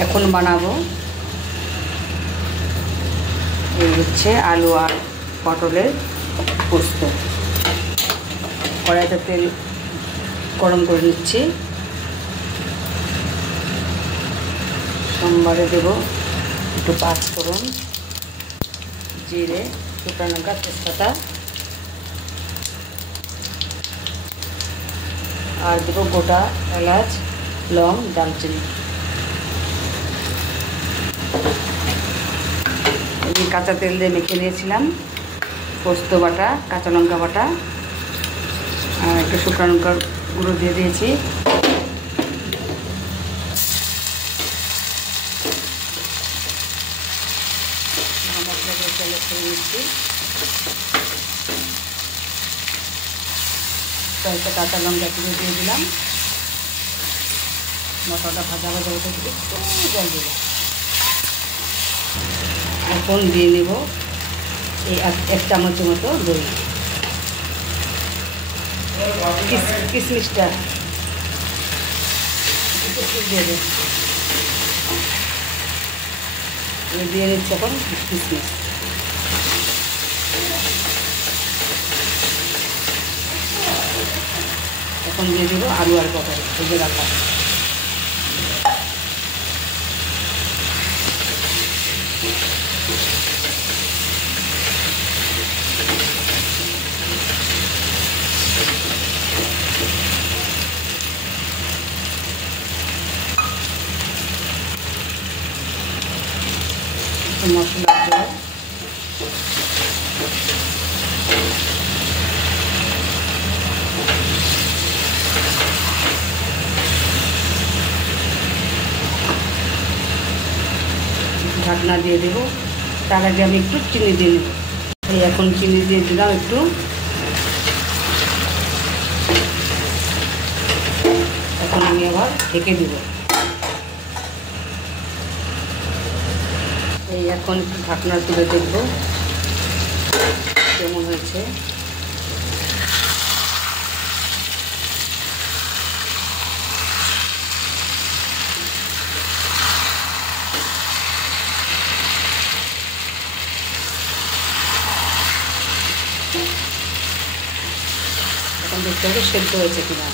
এখন বানাবো এই হচ্ছে আলু আর পটলের পোস্ত। কড়াইতে তেল গরম করে নিচ্ছি। সোমবারে দেব একটু পাঁচফোড়ন, জিরে, শুকনো লঙ্কা, তেজপাতা আর দেবো গোটা এলাচ, লং, দারচিনি। আমি কাঁচা তেল দিয়ে মেখে নিয়েছিলাম পোস্ত বাটা, কাঁচা লঙ্কা বাটা আর একটু শুকনো লঙ্কার গুঁড়ো দিয়ে দিয়েছি। মশলা দিয়ে তেলে ছেড়ে নিচ্ছি। কয়েকটা কাঁচা লঙ্কা তুলে দিয়ে দিলাম। মশলাটা ভাজা ভাজা হতে দিলে একটু জল দিলাম। এখন দিয়ে নেব এই 1 চামচের মতো দই। কিশমিশটা দিয়ে দেব। দিয়ে নিচ্ছি এখন কিশমিশ। এখন দিয়ে দেবো আলু আর পটল ভেজে রাখা। মশলা দেবো, ঢাকনা দিয়ে দেবো। তার আগে আমি একটু চিনি দিয়ে নেব। এই এখন চিনি দিয়ে দিলাম একটু। এখন আমি আবার ঢেকে দেব। এই এখন একটু ঢাকনা তুলে দেখব কেমন হয়েছে। এখন দেখতে হবে সেদ্ধ হয়েছে কিনা।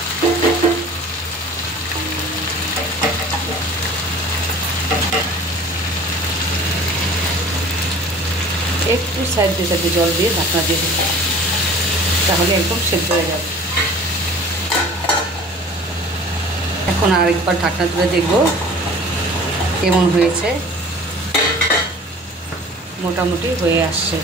একটু সাইড জল দিয়ে ঢাকনা দিয়ে দিতে, তাহলে একদম সেদ্ধ হয়ে যাবে। এখন আরেকবার ঢাকনা তুলে দেখব কেমন হয়েছে। মোটামুটি হয়ে আসছে।